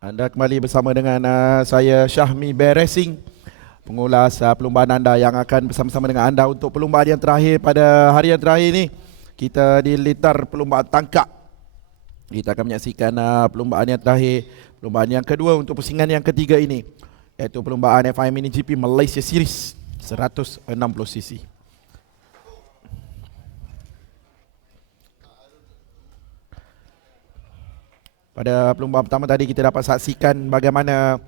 Anda kembali bersama dengan saya Syahmi Beresing, pengulas perlumbaan anda yang akan bersama-sama dengan anda untuk perlumbaan yang terakhir pada hari yang terakhir ini. Kita di litar perlumbaan tangkap. Kita akan menyaksikan perlumbaan yang terakhir, perlumbaan yang kedua untuk pusingan yang ketiga ini, iaitu perlumbaan FIM Mini GP Malaysia Series 160cc. Pada perlumbaan pertama tadi kita dapat saksikan bagaimana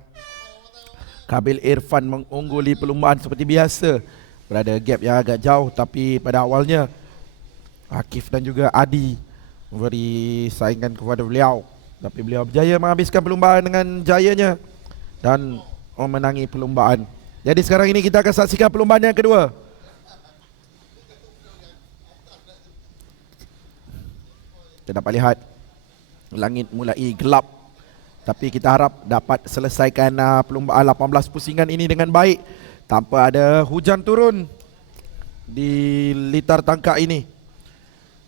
Kabil Irfan mengungguli perlumbaan seperti biasa. Berada gap yang agak jauh, tapi pada awalnya Akif dan juga Adi memberi saingan kepada beliau, tapi beliau berjaya menghabiskan perlumbaan dengan jayanya dan memenangi perlumbaan. Jadi sekarang ini kita akan saksikan perlumbaan yang kedua. Kita dapat lihat langit mulai gelap, tapi kita harap dapat selesaikan perlumbaan 18 pusingan ini dengan baik tanpa ada hujan turun di litar tangkap ini.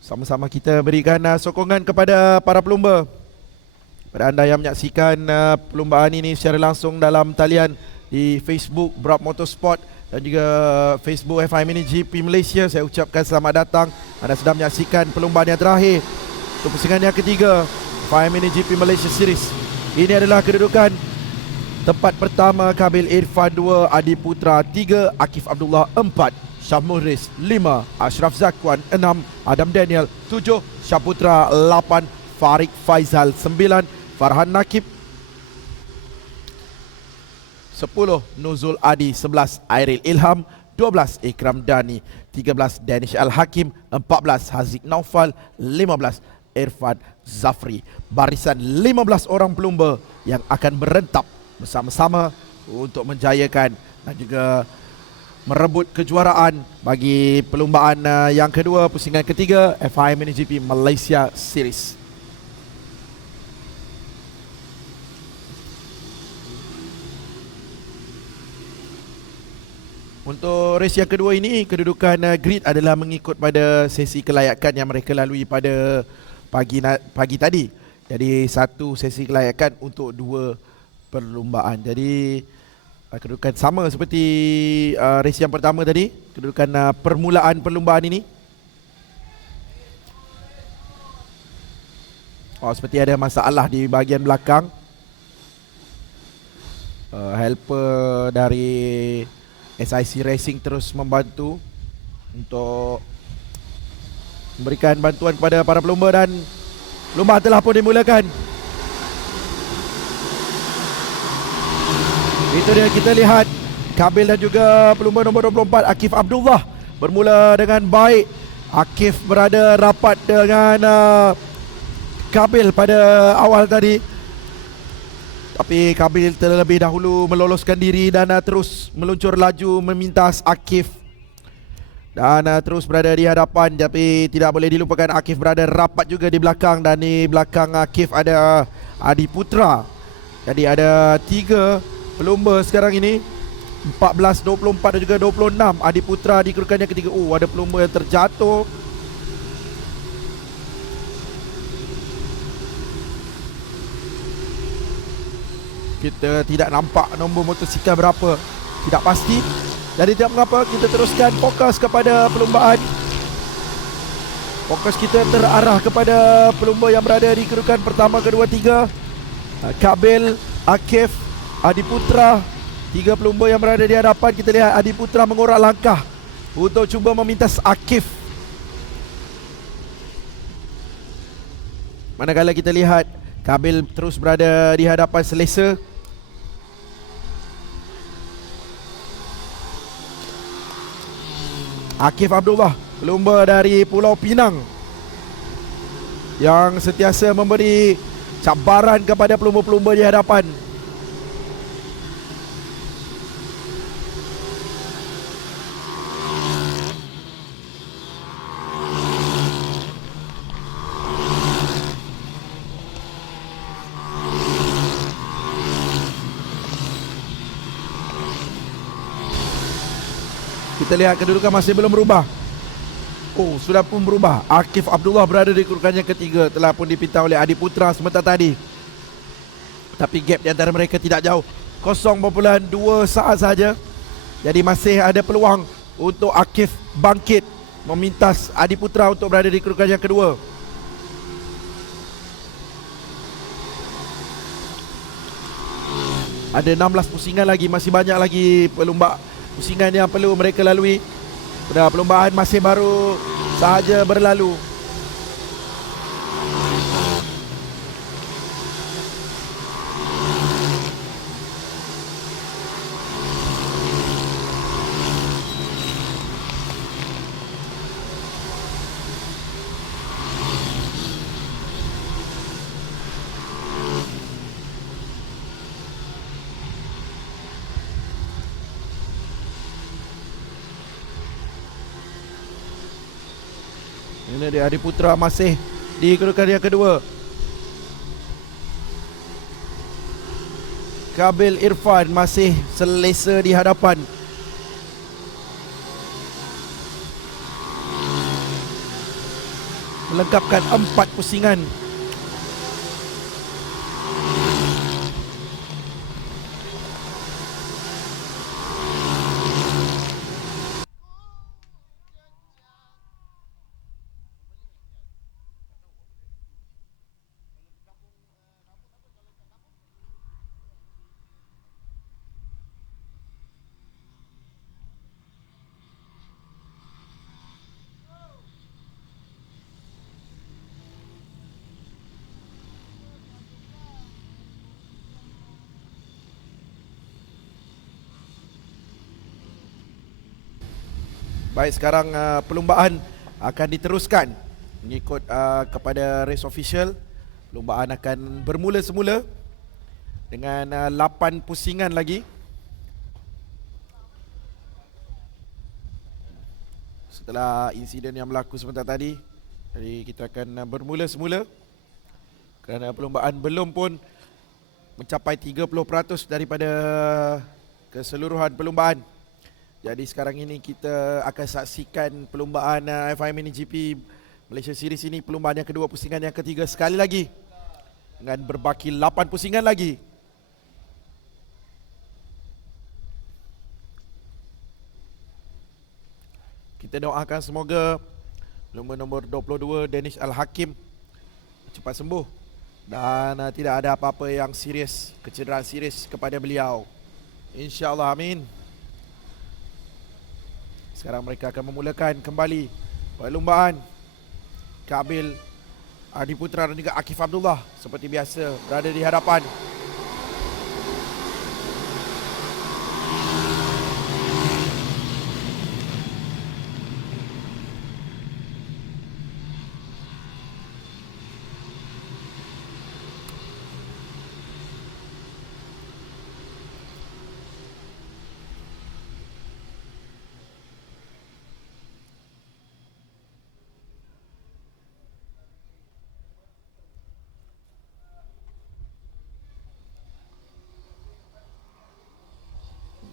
Sama-sama kita berikan sokongan kepada para pelumba. Pada anda yang menyaksikan perlumbaan ini secara langsung dalam talian di Facebook Brab Motorsport dan juga Facebook FIM Mini GP Malaysia, saya ucapkan selamat datang. Anda sedang menyaksikan perlumbaan yang terakhir untuk pusingan yang ketiga FIM Mini GP Malaysia Series. Ini adalah kedudukan. Tempat pertama Kabil Irfan 2, Adi Putra 3, Akif Abdullah 4, Syah Muhriz 5, Ashraf Zakwan 6, Adam Daniel 7, Syaputra 8, Farid Faizal 9, Farhan Nakib 10, Nuzul Adi 11, Airil Ilham 12, Ikram Dani 13, Danish Al-Hakim 14, Haziq Naufal 15, Irfan Zafri. Barisan 15 orang pelumba yang akan berentap bersama-sama untuk menjayakan dan juga merebut kejuaraan bagi perlumbaan yang kedua, pusingan ketiga FIM Mini GP Malaysia Series. Untuk race yang kedua ini, kedudukan grid adalah mengikut pada sesi kelayakan yang mereka lalui pada pagi tadi. Jadi satu sesi kelayakan untuk dua perlumbaan. Jadi kedudukan sama seperti race yang pertama tadi, kedudukan permulaan perlumbaan ini. Seperti ada masalah di bahagian belakang. Helper dari SIC Racing terus membantu untuk memberikan bantuan kepada para pelumba dan perlumbaan telah pun dimulakan. Itu dia, kita lihat Kabil dan juga pelumba nombor 24 Akif Abdullah bermula dengan baik. Akif berada rapat dengan Kabil pada awal tadi, tapi Kabil terlebih dahulu meloloskan diri dan terus meluncur laju memintas Akif dan terus berada di hadapan. Tapi tidak boleh dilupakan Akif berada rapat juga di belakang, dan di belakang Akif ada Adi Putra. Jadi ada 3 pelumba sekarang ini, 14, 24 dan juga 26. Adi Putra di kedudukan yang ketiga. Ada pelumba yang terjatuh. Kita tidak nampak nombor motosikal berapa, tidak pasti. Jadi tidak mengapa, kita teruskan fokus kepada perlumbaan. Fokus kita terarah kepada pelumba yang berada di kedudukan pertama, kedua, 3. Kabil, Akif, Adi Putra. 3 pelumba yang berada di hadapan. Kita lihat Adi Putra mengorak langkah untuk cuba memintas Akif. Manakala kita lihat Kabil terus berada di hadapan selesa. Akif Abdullah, pelumba dari Pulau Pinang, yang sentiasa memberi cabaran kepada pelumba-pelumba di hadapan. Kita lihat kedudukan masih belum berubah. Sudah pun berubah. Akif Abdullah berada di kedudukan yang ketiga, telah pun dipinta oleh Adi Putra sebentar tadi. Tapi gap di antara mereka tidak jauh, 0.2 saat saja. Jadi masih ada peluang untuk Akif bangkit memintas Adiputra untuk berada di kedudukan yang kedua. Ada 16 pusingan lagi, masih banyak lagi pusingan yang perlu mereka lalui. Perlumbaan masih baru sahaja berlalu. Ini dia, Adiputra masih di kedudukan yang kedua. Kabil Irfan masih selesa di hadapan. Melengkapkan 4 pusingan. Baik, sekarang perlumbaan akan diteruskan mengikut kepada race official. Perlumbaan akan bermula semula dengan 8 pusingan lagi. Setelah insiden yang berlaku sebentar tadi, jadi kita akan bermula semula kerana perlumbaan belum pun mencapai 30% daripada keseluruhan perlumbaan. Jadi sekarang ini kita akan saksikan perlumbaan FIM Mini GP Malaysia Series ini, perlumbaan yang kedua, pusingan yang ketiga sekali lagi dengan berbaki 8 pusingan lagi. Kita doakan semoga pelumba nombor 22 Danish Al-Hakim cepat sembuh dan tidak ada apa-apa yang serius, kecederaan serius kepada beliau. InsyaAllah, amin. Sekarang mereka akan memulakan kembali perlumbaan. Kabil Adiputra dan juga Akif Abdullah seperti biasa berada di hadapan.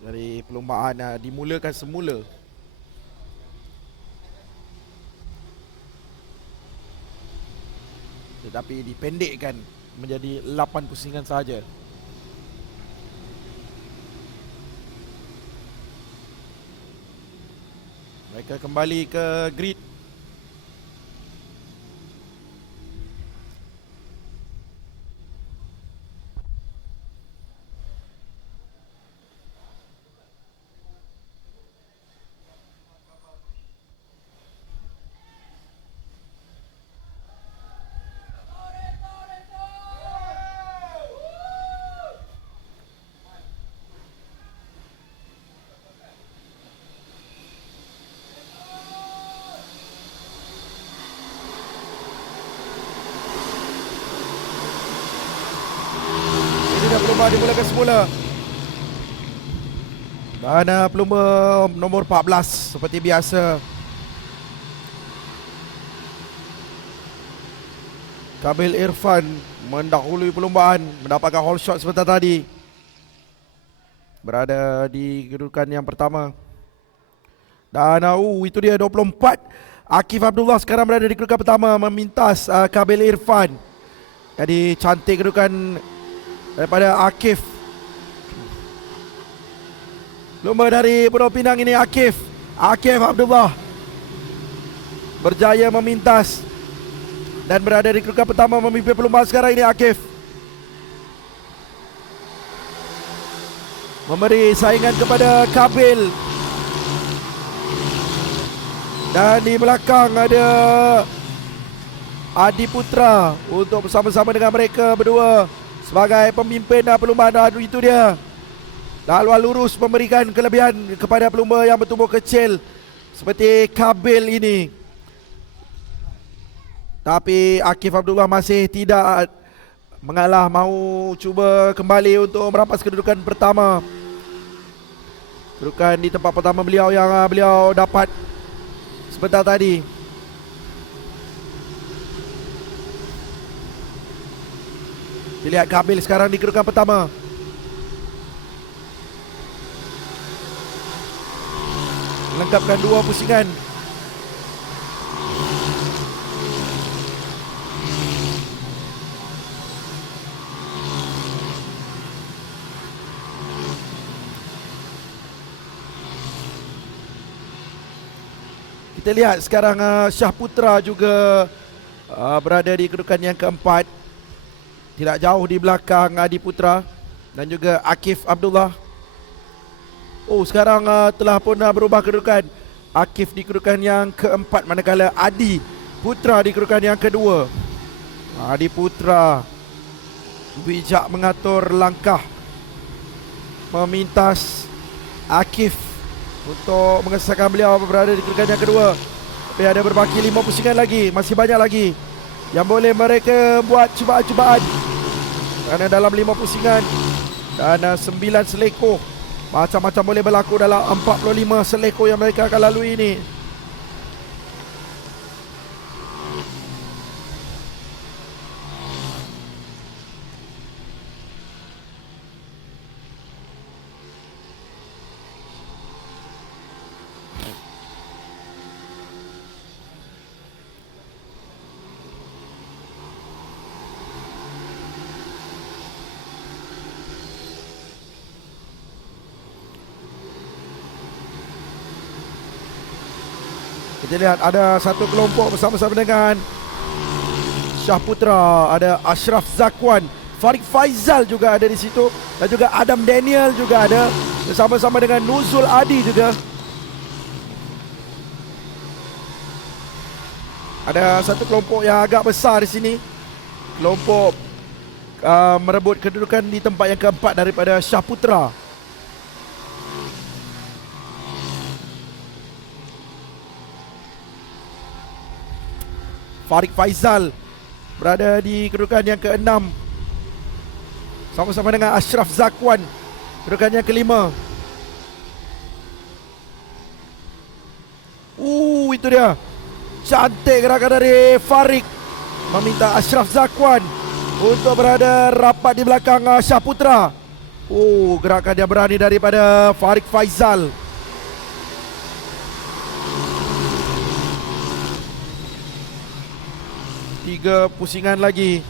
Dari perlumbaan dimulakan semula, tetapi dipendekkan menjadi 8 pusingan sahaja. Mereka kembali ke grid. Pelumba dimulakan semula. Dan pelumba nombor 14 seperti biasa, Kabil Irfan mendahului perlumbaan, mendapatkan hole shot sebentar tadi. Berada di kedudukan yang pertama. Dan itu dia 24. Akif Abdullah sekarang berada di kedudukan pertama memintas Kabil Irfan. Jadi cantik kedudukan daripada Akif. Lumba dari Pulau Pinang ini Akif Abdullah berjaya memintas dan berada di kedudukan pertama memimpin perlombaan sekarang ini. Akif memberi saingan kepada Kabil, dan di belakang ada Adi Putra untuk bersama-sama dengan mereka berdua sebagai pemimpin perlombaan. Itu dia laluan lurus memberikan kelebihan kepada pelumba yang bertubuh kecil seperti Kabil ini. Tapi Akif Abdullah masih tidak mengalah, mahu cuba kembali untuk merampas kedudukan pertama. Kedudukan di tempat pertama beliau yang beliau dapat sebentar tadi. Kita lihat Kabil sekarang di kedudukan pertama. Melengkapkan 2 pusingan. Kita lihat sekarang Syah Putra juga berada di kedudukan yang keempat, tidak jauh di belakang Adi Putra dan juga Akif Abdullah. Oh, sekarang telah pun berubah kedudukan. Akif di kedudukan yang keempat, manakala Adi Putra di kedudukan yang kedua. Adi Putra bijak mengatur langkah, memintas Akif untuk mengesahkan beliau berada di kedudukan yang kedua. Tapi ada berbaki 5 pusingan lagi, masih banyak lagi yang boleh mereka buat cubaan-cubaan. Kerana dalam 5 pusingan dan 9 selekor, macam-macam boleh berlaku dalam 45 selekor yang mereka akan lalui ini. Kita lihat ada satu kelompok bersama-sama dengan Syah Putra, ada Ashraf Zakwan, Farid Faizal juga ada di situ, dan juga Adam Daniel juga ada bersama-sama dengan Nuzul Adi juga. Ada satu kelompok yang agak besar di sini, kelompok merebut kedudukan di tempat yang keempat daripada Syah Putra. Farid Faizal berada di kedudukan yang ke-6 sama-sama dengan Ashraf Zakwan, kedudukan yang ke-5. Itu dia, cantik gerakan dari Farid, meminta Ashraf Zakwan untuk berada rapat di belakang Syah Putra. Gerakan yang berani daripada Farid Faizal. Tiga pusingan lagi.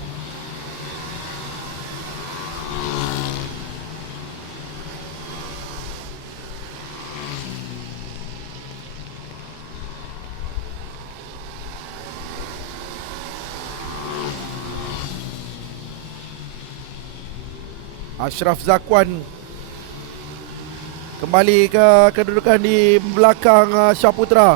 Ashraf Zakwan kembali ke kedudukan di belakang Syah Putra.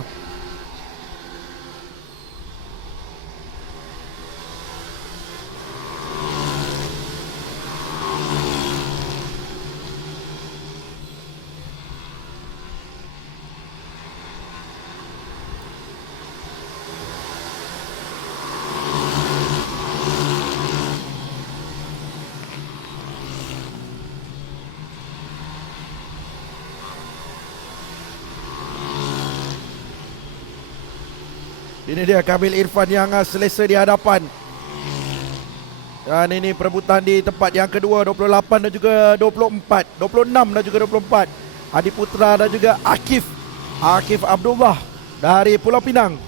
Ini dia Kamil Irfan yang selesa di hadapan. Dan ini perebutan di tempat yang kedua, 28 dan juga 24, 26 dan juga 24. Adi Putra dan juga Akif Abdullah dari Pulau Pinang.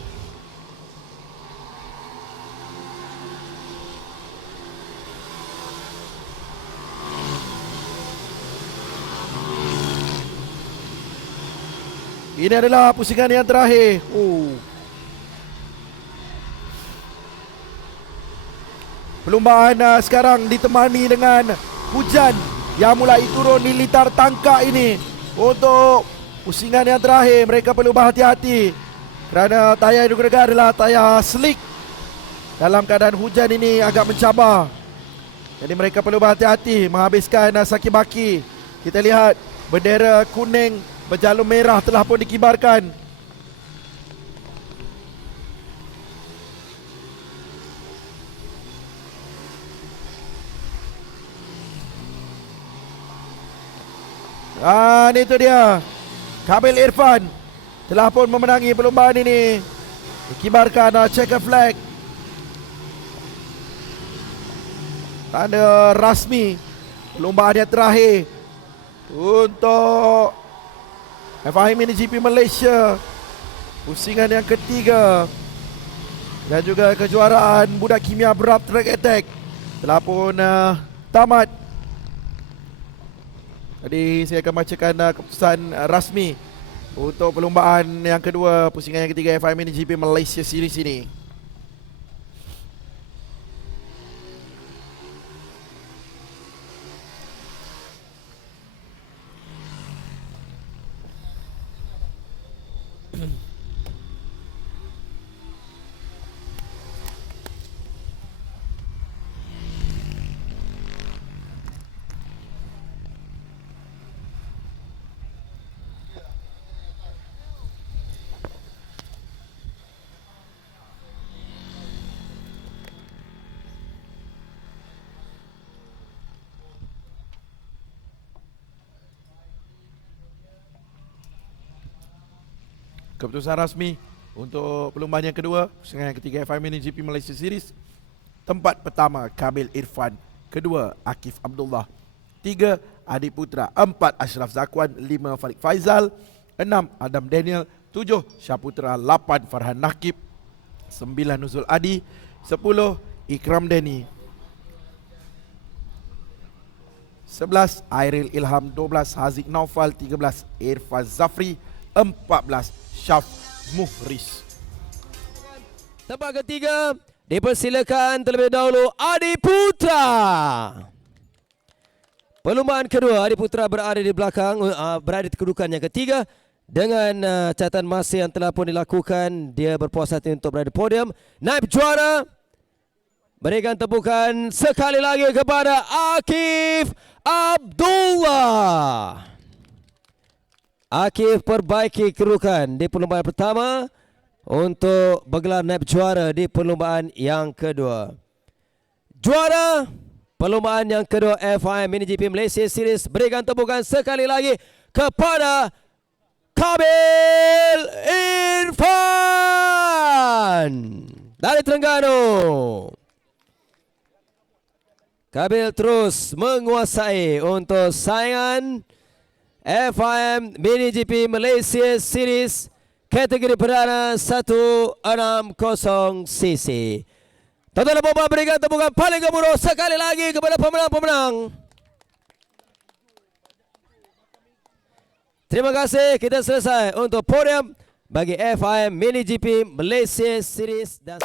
Ini adalah pusingan yang terakhir. Perlumbaan sekarang ditemani dengan hujan yang mulai turun di litar tangkak ini. Untuk pusingan yang terakhir, mereka perlu berhati-hati kerana tayar digunakan adalah tayar slick. Dalam keadaan hujan ini agak mencabar, jadi mereka perlu berhati-hati menghabiskan saki-baki. Kita lihat bendera kuning berjalur merah telah pun dikibarkan. Itu dia, Kamil Irfan telah pun memenangi perlombaan ini. Dikibarkan checker flag, tanda rasmi perlombaan yang terakhir untuk FIM MiniGP Malaysia pusingan yang ketiga, dan juga kejuaraan budak kimia berat track attack telah pun tamat. Jadi saya akan bacakan keputusan rasmi untuk perlombaan yang kedua, pusingan yang ketiga FIM MiniGP Malaysia Series ini. Keputusan rasmi untuk perlombaan yang kedua, pusingan yang ketiga FIM MiniGP Malaysia Series. Tempat pertama Kamil Irfan, kedua Akif Abdullah, 3 Adi Putra, 4 Ashraf Zakwan, 5 Farid Faizal, 6 Adam Daniel, 7 Syaputra, 8 Farhan Nakib, 9 Nuzul Adi, 10 Ikram Deni, 11 Airil Ilham, 12 Haziq Naufal, 13 Irfan Zafri, 14 Syaf Muhris. Tempat ketiga dipersilakan terlebih dahulu Adi Putra. Perlombaan kedua, Adi Putra berada di belakang, berada di kedudukan yang ketiga dengan catatan masa yang telah pun dilakukan. Dia berpuas hati untuk berada di podium. Naib juara, berikan tepukan sekali lagi kepada Akif Abdullah. Akif perbaiki kedudukan di perlombaan pertama untuk bergelar naib juara di perlombaan yang kedua. Juara perlombaan yang kedua FIM MiniGP Malaysia Series, berikan tepukan sekali lagi kepada Kamil Irfan dari Terengganu. Kamil terus menguasai untuk saingan FIM MiniGP Malaysia Series kategori perdana 160cc. Tuan-tuan dan puan-puan, berikan tepukan paling gemuruh sekali lagi kepada pemenang-pemenang. Terima kasih, kita selesai untuk podium bagi FIM MiniGP Malaysia Series dan